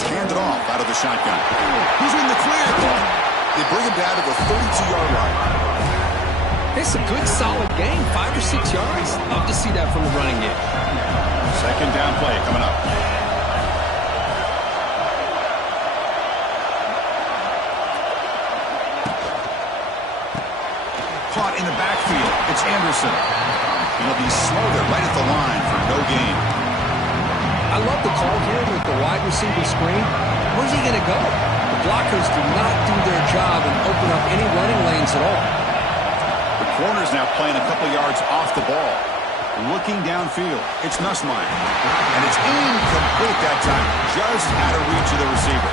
It's handed off out of the shotgun. He's in the clear. They bring him down to the 32-yard line. It's a good, solid game. 5 or 6 yards. Love to see that from the running game. Second down play coming up. Caught in the backfield. It's Anderson. He'll be smothered right at the line for no gain. I love the call here with the wide receiver screen. Where's he going to go? The blockers do not do their job and open up any running lanes at all. The corner's now playing a couple yards off the ball. Looking downfield, it's Nussmeier. And it's incomplete that time, just out of reach of the receiver.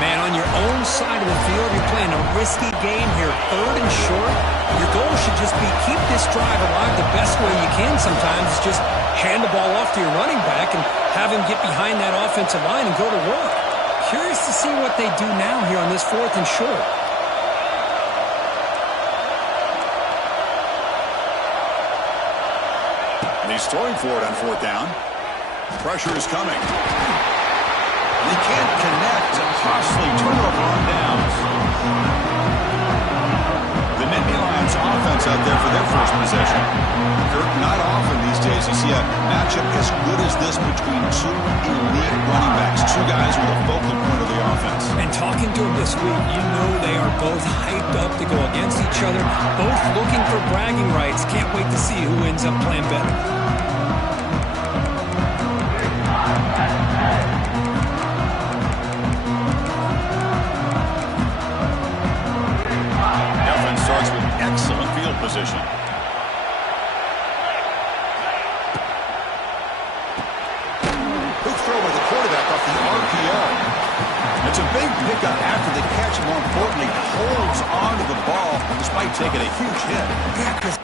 Man, on your own side of the field, you're playing a risky game here. 3rd and short. Your goal should just be keep this drive alive the best way you can sometimes. Is just hand the ball off to your running back and have him get behind that offensive line and go to work. Curious to see what they do now here on this 4th and short. He's throwing for it on 4th down. Pressure is coming. They can't connect. A costly turnover on downs. The Nittany Lions offense out there for their first possession. Kirk, not often these days you see a matchup as good as this between two elite running backs. Two guys with a focal point of the offense. And talking to them this week, you know they are both hyped up to go against each other. Both looking for bragging rights. Can't wait to see who ends up playing better. Starts with excellent field position. Quick throw by the quarterback off the RPO. It's a big pickup after the catch. More importantly, holds onto the ball despite taking a huge hit. Yeah, because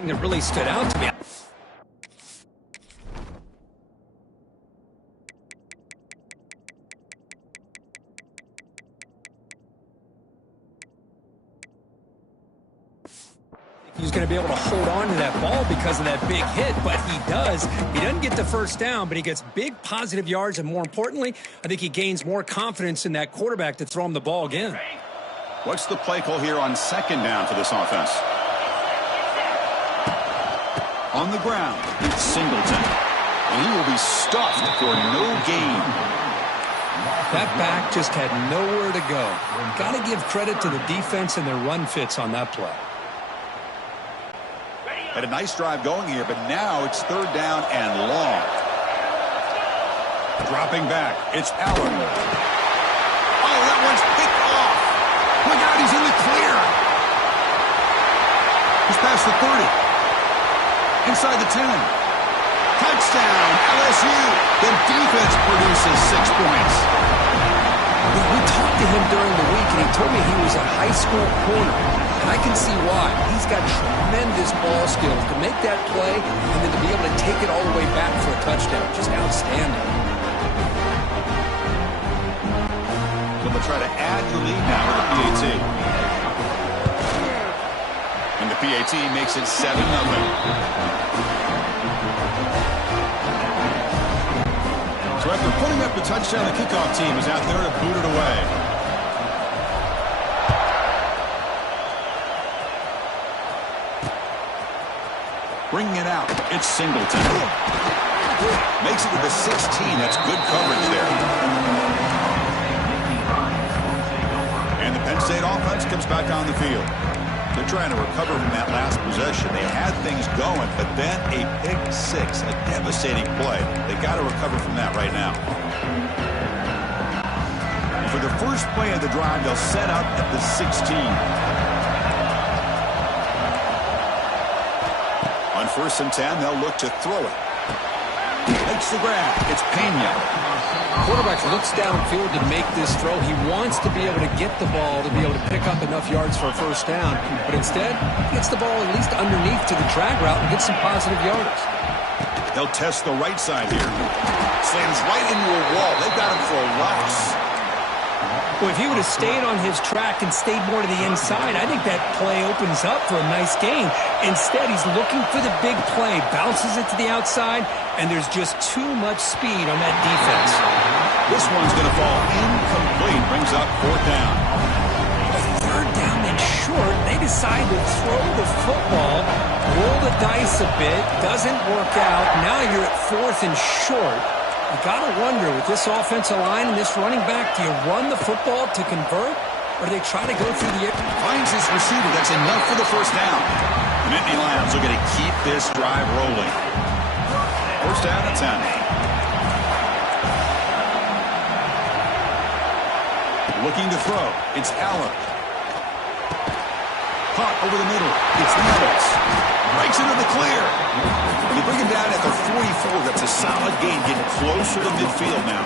thing that really stood out to me. He's going to be able to hold on to that ball because of that big hit, but he does. He doesn't get the first down, but he gets big positive yards, and more importantly, I think he gains more confidence in that quarterback to throw him the ball again. What's the play call here on second down for this offense? On the ground, it's Singleton. And he will be stuffed for no gain. That back just had nowhere to go. Got to give credit to the defense and their run fits on that play. Had a nice drive going here, but now it's third down and long. Dropping back, it's Allen. Oh, that one's picked off. Look out, he's in the clear. He's past the 30. Inside the 10. Touchdown, LSU. The defense produces 6 points. We talked to him during the week, and he told me he was a high school corner. And I can see why. He's got tremendous ball skills to make that play and then to be able to take it all the way back for a touchdown. Just outstanding. So they'll try to add the lead now with the PAT. And the PAT makes it 7-0. So after putting up the touchdown, the kickoff team is out there to boot it away. Bringing it out, it's Singleton. Makes it to the 16. That's good coverage there. And the Penn State offense comes back on the field. They're trying to recover from that last possession. They had things going, but then a pick six, a devastating play. They got to recover from that right now. And for the first play of the drive, they'll set up at the 16. On 1st and 10, they'll look to throw it. Makes the grab. It's Pena. Quarterback looks downfield to make this throw. He wants to be able to get the ball to be able to pick up enough yards for a first down, but instead he gets the ball at least underneath to the drag route and gets some positive yards. They'll test the right side here. Slams right into a wall. They've got him for a loss. Well, if he would have stayed on his track and stayed more to the inside, I think that play opens up for a nice gain. Instead, he's looking for the big play, bounces it to the outside, and there's just too much speed on that defense. This one's going to fall incomplete. Brings up 4th down. Third down and short. They decide to throw the football, roll the dice a bit, doesn't work out. Now you're at 4th and short. You got to wonder, with this offensive line and this running back, do you run the football to convert, or do they try to go through the air? Finds his receiver. That's enough for the first down. The Nittany Lions are going to keep this drive rolling. First down and 10. Looking to throw. It's Allen. Caught over the middle. It's Nettles. Breaks into the clear. You bring him down at the 44. That's a solid gain, getting closer to midfield now.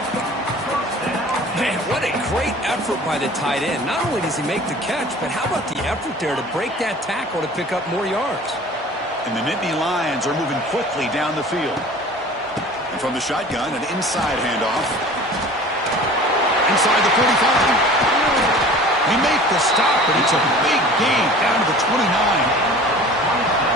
Man, what a great effort by the tight end. Not only does he make the catch, but how about the effort there to break that tackle to pick up more yards? And the Nittany Lions are moving quickly down the field. And from the shotgun, an inside handoff. Inside the 45. He makes the stop, but it's a big gain down to the 29.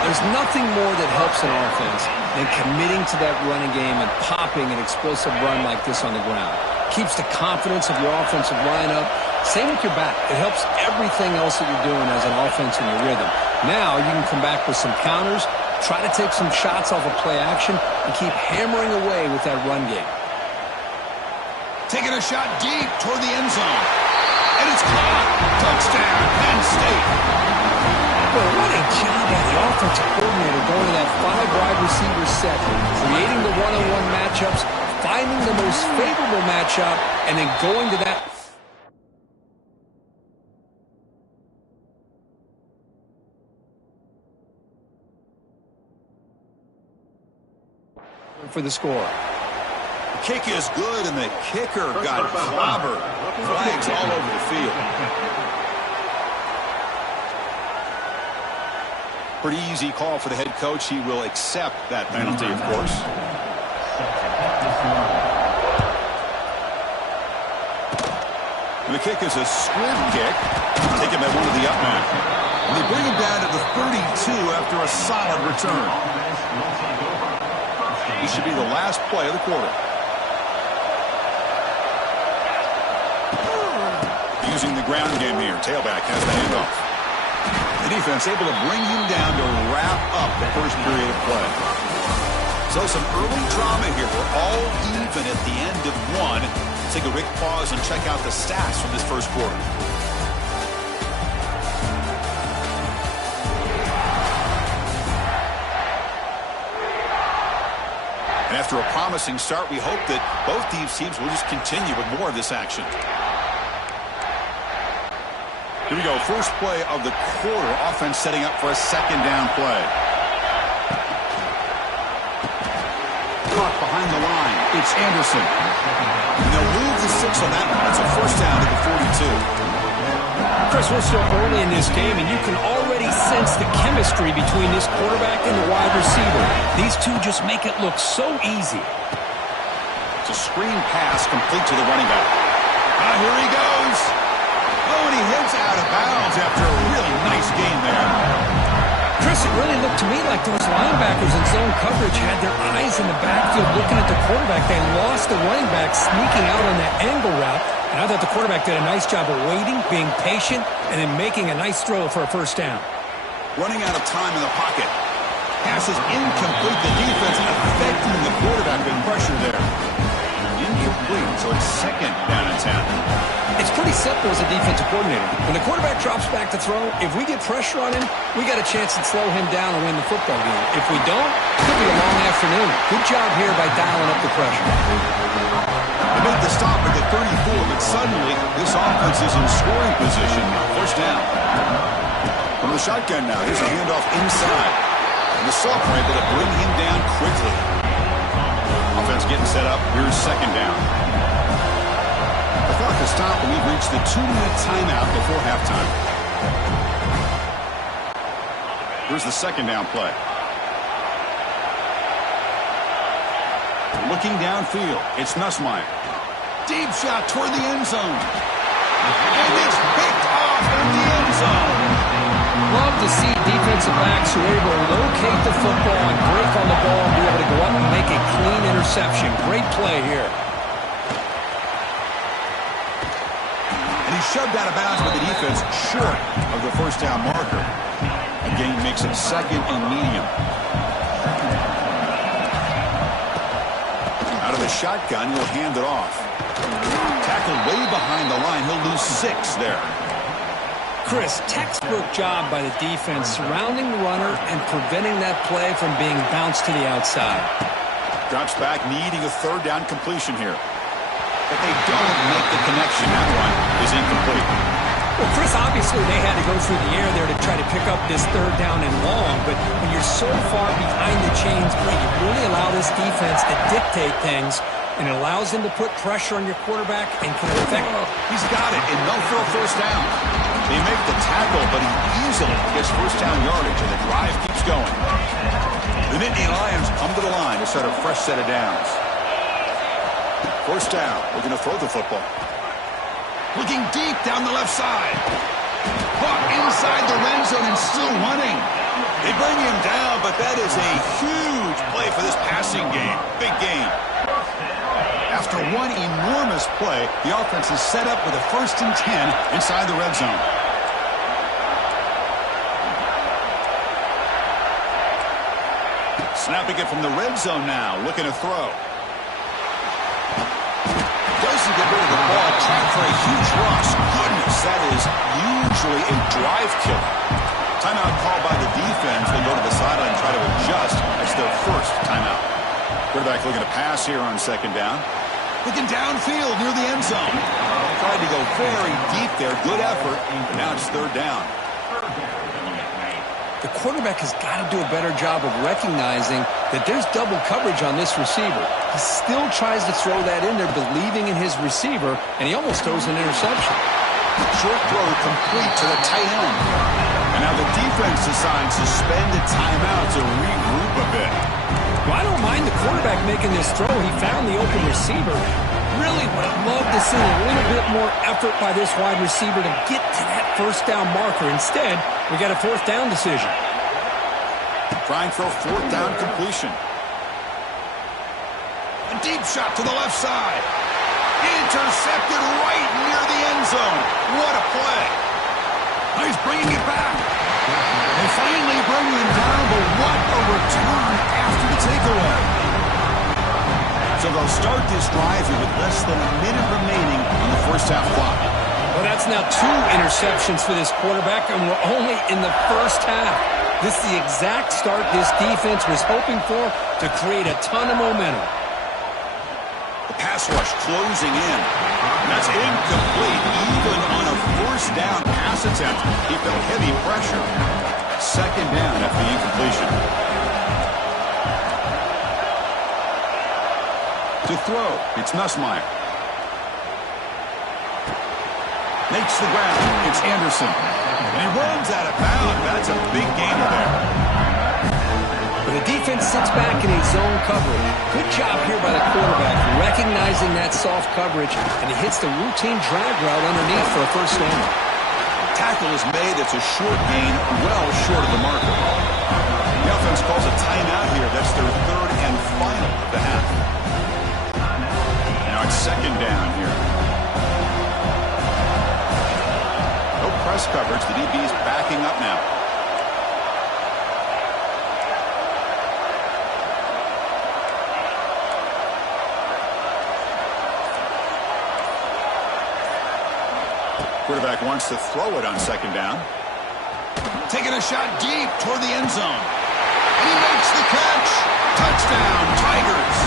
There's nothing more that helps an offense than committing to that running game and popping an explosive run like this on the ground. Keeps the confidence of your offensive lineup. Same with your back. It helps everything else that you're doing as an offense in your rhythm. Now you can come back with some counters, try to take some shots off of play action, and keep hammering away with that run game. Taking a shot deep toward the end zone. And it's caught. Touchdown, Penn State. Well, what a job by the offensive coordinator going to that 5-wide receiver set, creating the one-on-one matchups, finding the most favorable matchup, and then going to that. For the score. The kick is good, and the kicker got clobbered. Flags all over the field. Pretty easy call for the head coach. He will accept that penalty, of course. And the kick is a squib kick, taken by one of the up men. And they bring him down to the 32 after a solid return. This should be the last play of the quarter. Using the ground game here. Tailback has the handoff. The defense able to bring him down to wrap up the first period of play. So some early drama here. We're all even at the end of one. Let's take a quick pause and check out the stats from this first quarter. And after a promising start, we hope that both these teams will just continue with more of this action. Here we go. First play of the quarter. Offense setting up for a second down play. Caught behind the line. It's Anderson. And they'll move the 6 on that one. It's a first down to the 42. Chris, we're still early in this game, and you can already sense the chemistry between this quarterback and the wide receiver. These two just make it look so easy. It's a screen pass complete to the running back. Here he goes. Oh, and he heads out of bounds after a really nice gain there. Chris, it really looked to me like those linebackers in zone coverage had their eyes in the backfield looking at the quarterback. They lost the running back sneaking out on that angle route. And I thought the quarterback did a nice job of waiting, being patient, and then making a nice throw for a first down. Running out of time in the pocket. Pass is incomplete. The defense affecting the quarterback with pressure there. Incomplete, so it's second down and 10. It's pretty simple as a defensive coordinator. When the quarterback drops back to throw, if we get pressure on him, we got a chance to slow him down and win the football game. If we don't, it could be a long afternoon. Good job here by dialing up the pressure. They make the stop at the 34, but suddenly this offense is in scoring position now. First down. From the shotgun now, here's a handoff inside. And the Sultan able to bring him down quickly. Offense getting set up. Here's second down. The clock has stopped, and we've reached the 2-minute timeout before halftime. Here's the second down play. Looking downfield, it's Nussmeier. Deep shot toward the end zone. And it's picked off in the end zone. Love to see defensive backs who are able to locate the football and break on the ball and be able to go up and make a clean interception. Great play here. And he shoved out of bounds by the defense short of the first down marker. A gain makes it second and medium. Out of the shotgun, he'll hand it off. Tackled way behind the line. He'll lose 6 there. Chris, textbook job by the defense surrounding the runner and preventing that play from being bounced to the outside. Drops back, needing a third down completion here. But they don't make the connection. That one is incomplete. Well, Chris, obviously they had to go through the air there to try to pick up this third down and long, but when you're so far behind the chains, you really allow this defense to dictate things, and it allows them to put pressure on your quarterback and can affect. He's got it, and they'll throw first down. They make the tackle, but he easily gets first down yardage, and the drive keeps going. The Nittany Lions come to the line to set a fresh set of downs. First down, we're going to throw the football. Looking deep down the left side. Caught inside the red zone and still running. They bring him down, but that is a huge play for this passing game. Big game. After one enormous play, the offense is set up with a 1st and 10 inside the red zone. Snapping it from the red zone now, looking to throw. Doesn't get rid of the ball, trying for a huge loss. Goodness, that is usually a drive killer. Timeout called by the defense. They go to the sideline and try to adjust. That's their first timeout. Quarterback looking to pass here on second down. Looking downfield near the end zone. Tried to go very deep there. Good effort, but now it's third down. The quarterback has got to do a better job of recognizing that there's double coverage on this receiver. He still tries to throw that in there, believing in his receiver, and he almost throws an interception. Short throw complete to the tight end. And now the defense decides to spend a timeout to regroup a bit. Well, I don't mind the quarterback making this throw. He found the open receiver. Really would have loved to see a little bit more effort by this wide receiver to get to that first down marker. Instead, we got a fourth down decision. Trying for a fourth down completion. A deep shot to the left side. Intercepted right near the end zone. What a play. He's bringing it back. They finally bring him down, but what a return after the takeaway. So they'll start this drive here with less than a minute remaining on the first half clock. Well, that's now 2 interceptions for this quarterback, and we're only in the first half. This is the exact start this defense was hoping for to create a ton of momentum. The pass rush closing in. That's incomplete. Even on a first down pass attempt, he felt heavy pressure. Second down after the incompletion. To throw, it's Nussmeier. Makes the ground, it's Anderson. And he runs out of bounds. That's a big gainer there. But the defense sits back in a zone coverage. Good job here by the quarterback, recognizing that soft coverage, and he hits the routine drag route underneath for a first down. Tackle is made. It's a short gain, well short of the marker. The offense calls a timeout here. That's their third and final of the half. Now it's second down here. No press coverage. The DB's backing up now. Quarterback wants to throw it on second down. Taking a shot deep toward the end zone. He makes the catch. Touchdown, Tigers.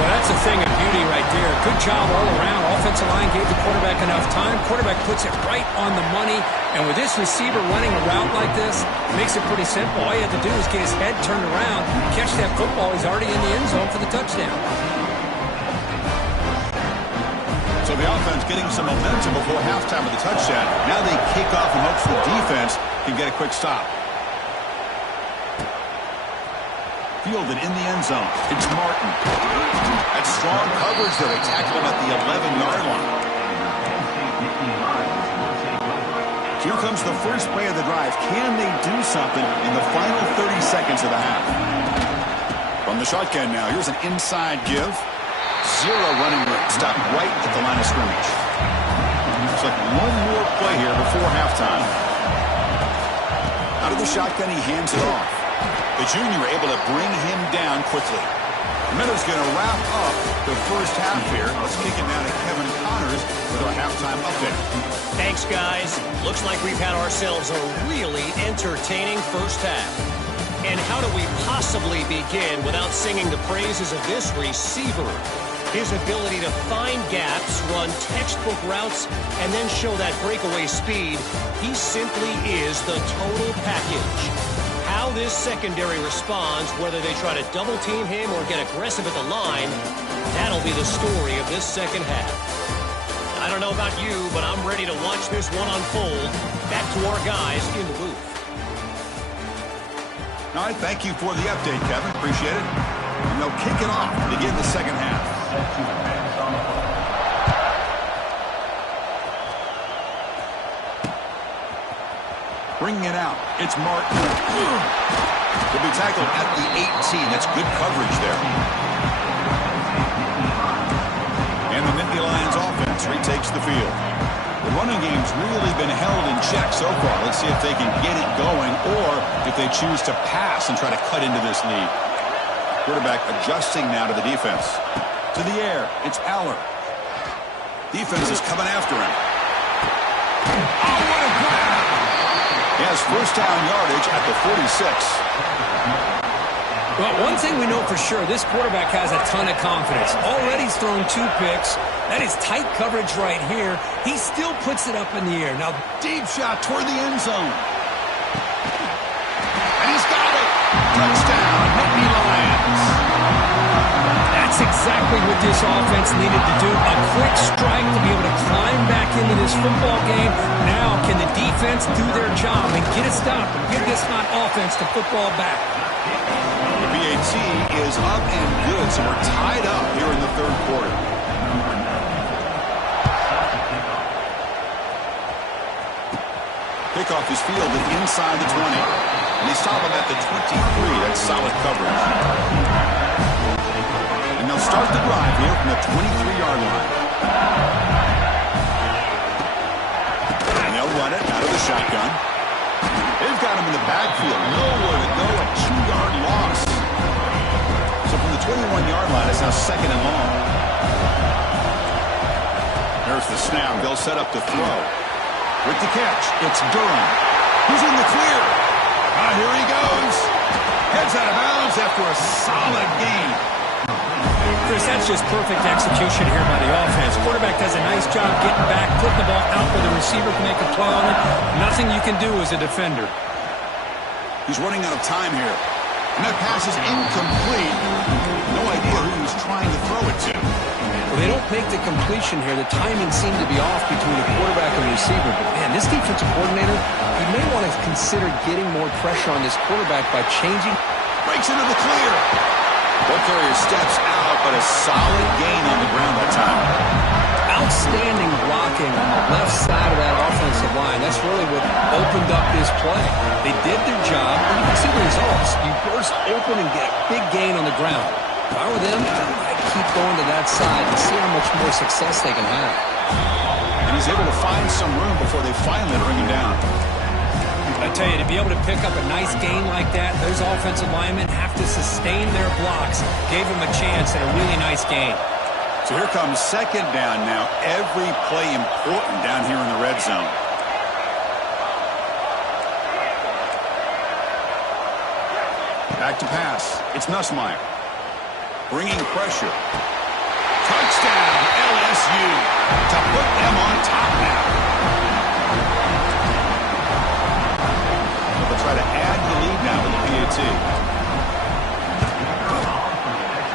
Well, that's a thing of beauty right there. Good job all around. Offensive line gave the quarterback enough time. Quarterback puts it right on the money. And with this receiver running a route like this, it makes it pretty simple. All you have to do is get his head turned around, catch that football. He's already in the end zone for the touchdown. So the offense getting some momentum before halftime of the touchdown. Now they kick off and hope the defense can get a quick stop. Fielded in the end zone. It's Martin. That's strong coverage there. They tackle him at the 11-yard line. Here comes the first play of the drive. Can they do something in the final 30 seconds of the half? From the shotgun now, here's an inside give. Zero running room. Stop right at the line of scrimmage. Looks like one more play here before halftime. Out of the shotgun, he hands it off. The junior able to bring him down quickly. Miller's going to wrap up the first half here. Let's kick it now to Kevin Connors with our halftime update. Thanks, guys. Looks like we've had ourselves a really entertaining first half. And how do we possibly begin without singing the praises of this receiver? His ability to find gaps, run textbook routes, and then show that breakaway speed. He simply is the total package. How this secondary responds, whether they try to double-team him or get aggressive at the line, that'll be the story of this second half. I don't know about you, but I'm ready to watch this one unfold. Back to our guys in the booth. All right, thank you for the update, Kevin. Appreciate it. And they'll kick it off to begin the second half. Bringing it out, it's Martin. He'll be tackled at the 18. That's good coverage there. And the Nittany Lions offense retakes the field. The running game's really been held in check so far. Let's see if they can get it going or if they choose to pass and try to cut into this lead. Quarterback adjusting now to the defense. To the air, it's Aller. Defense is coming after him. Oh, what a grab! He has first down yardage at the 46. Well, one thing we know for sure, this quarterback has a ton of confidence. Already he's thrown 2 picks. That is tight coverage right here. He still puts it up in the air. Now, deep shot toward the end zone. And he's got it. Touchdown, Nittany Lions. that That's exactly what this offense needed to do. A quick strike to be able to climb back into this football game. Now, can the defense do their job and get a stop and give this not offense the football back? The PAT is up and good, so we're tied up here in the third quarter. Kickoff is fielded inside the 20. And they stop him at the 23. That's solid coverage. And they'll start the drive here from the 23-yard line. And they'll run it out of the shotgun. They've got him in the backfield. Nowhere to go. A 2-yard loss. So from the 21-yard line, it's now second and long. There's the snap. They'll set up to throw. With the catch, it's Durham. He's in the clear. Here he goes. Heads out of bounds after a solid gain. Chris, that's just perfect execution here by the offense. Quarterback does a nice job getting back, putting the ball out where the receiver can make a play on it. Nothing you can do as a defender. He's running out of time here. And that pass is incomplete. No idea who he's trying to throw it to. Well, they don't make the completion here. The timing seemed to be off between the quarterback and the receiver. But, man, this defensive coordinator, he may want to consider getting more pressure on this quarterback by changing. Breaks into the clear. Ball carrier steps out, but a solid gain on the ground that time. Outstanding blocking on the left side of that offensive line. That's really what opened up this play. They did their job, and you can see the results. You burst open and get a big gain on the ground. If I were them, I'd keep going to that side and see how much more success they can have. And he's able to find some room before they finally bring him down. I tell you, to be able to pick up a nice gain like that, those offensive linemen have to sustain their blocks. Gave him a chance at a really nice gain. So here comes second down now. Every play important down here in the red zone. Back to pass. It's Nussmeier. Bringing pressure. Touchdown, LSU. To put them on top now. They'll try to add the lead now with the PAT.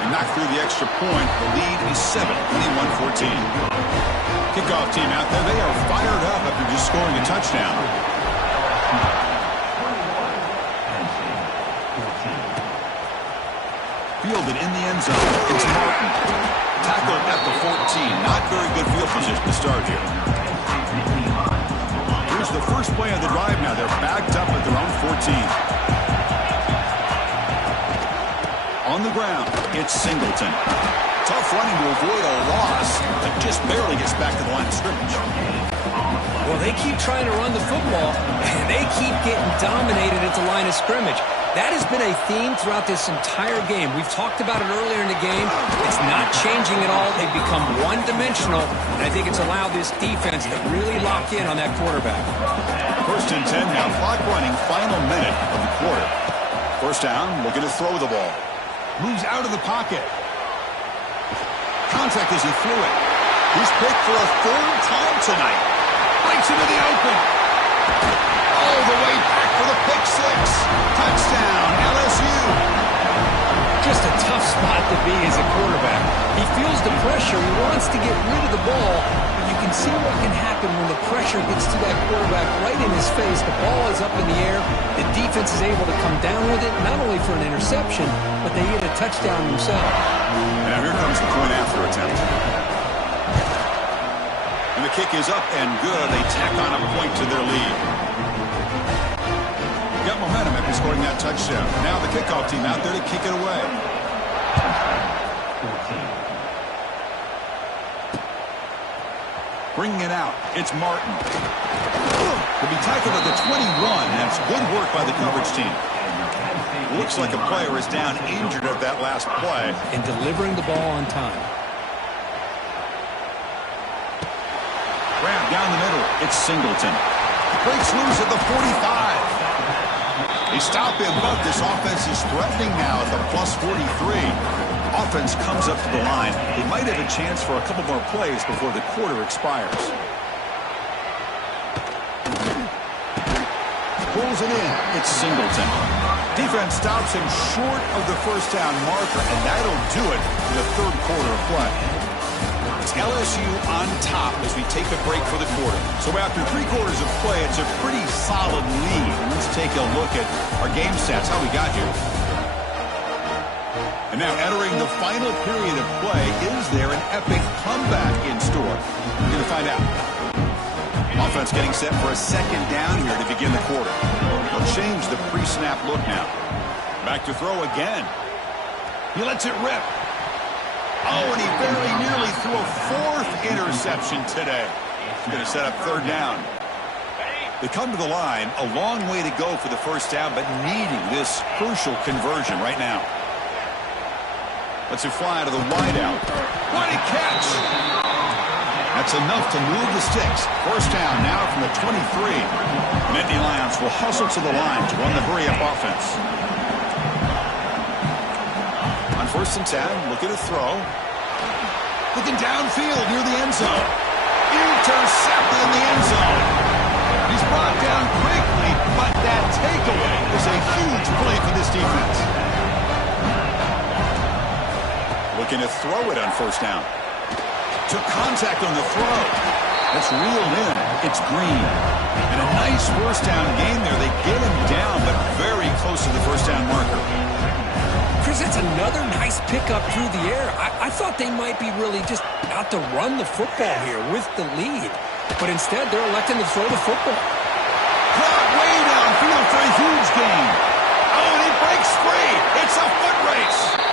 And knock through the extra point. The lead is 7, 21-14. Kickoff team out there. They are fired up after just scoring a touchdown. Fielded in the end zone. It's Martin. Tackled at the 14. Not very good field position to start here. Here's the first play of the drive now. They're backed up at their own 14. On the ground, it's Singleton. Tough running to avoid a loss, but just barely gets back to the line of scrimmage. Well, they keep trying to run the football, and they keep getting dominated at the line of scrimmage. That has been a theme throughout this entire game. We've talked about it earlier in the game. It's not changing at all. They've become one-dimensional, and I think it's allowed this defense to really lock in on that quarterback. First and 10 now. Clock running, final minute of the quarter. First down, looking to throw the ball. Moves out of the pocket. Contact as he threw it. He's picked for a third time tonight. Breaks into the open. All the way back for the pick six. Touchdown, LSU. Just a tough spot to be as a quarterback. He feels the pressure. He wants to get rid of the ball, but you can see what can happen when the pressure gets to that quarterback right in his face. The ball is up in the air. The defense is able to come down with it, not only for an interception, but they get a touchdown themselves. Now here comes the point after attempt. And the kick is up and good. They tack on a point to their lead. Got momentum after scoring that touchdown. Now the kickoff team out there to kick it away. Bringing it out, it's Martin. He'll be tackled at the 21. That's good work by the coverage team. Looks like a player is down injured at that last play. And delivering the ball on time. Grab down the middle, it's Singleton. Breaks loose at the 45. They stop him, but this offense is threatening now at the plus 43. Offense comes up to the line. They might have a chance for a couple more plays before the quarter expires. Pulls it in. It's Singleton. Defense stops him short of the first down marker, and that'll do it for the third quarter of play. It's LSU on top as we take a break for the quarter. So after 3 quarters of play, it's a pretty solid lead. And let's take a look at our game stats, how we got here. And now entering the final period of play, is there an epic comeback in store? We're going to find out. Offense getting set for a second down here to begin the quarter. They'll change the pre-snap look now. Back to throw again. He lets it rip. Oh, and he very nearly threw a 4th interception today. He's going to set up third down. They come to the line, a long way to go for the first down, but needing this crucial conversion right now. Lets it fly to the wideout. What a catch! That's enough to move the sticks. First down now from the 23. Nittany Lions will hustle to the line to run the hurry-up offense. On 1st and 10, look at a throw. Looking downfield near the end zone. Intercepted in the end zone. He's brought down quickly, but that takeaway is a huge play for this defense. Looking to throw it on 1st down. Took contact on the throw. That's reeled in. It's Green. And a nice first down gain there. They get him down, but very close to the first down marker. Chris, that's another nice pickup through the air. I thought they might be really just out to run the football here with the lead. But instead, they're electing to throw the football. Caught way downfield for a huge gain. Oh, and he breaks free. It's a foot race.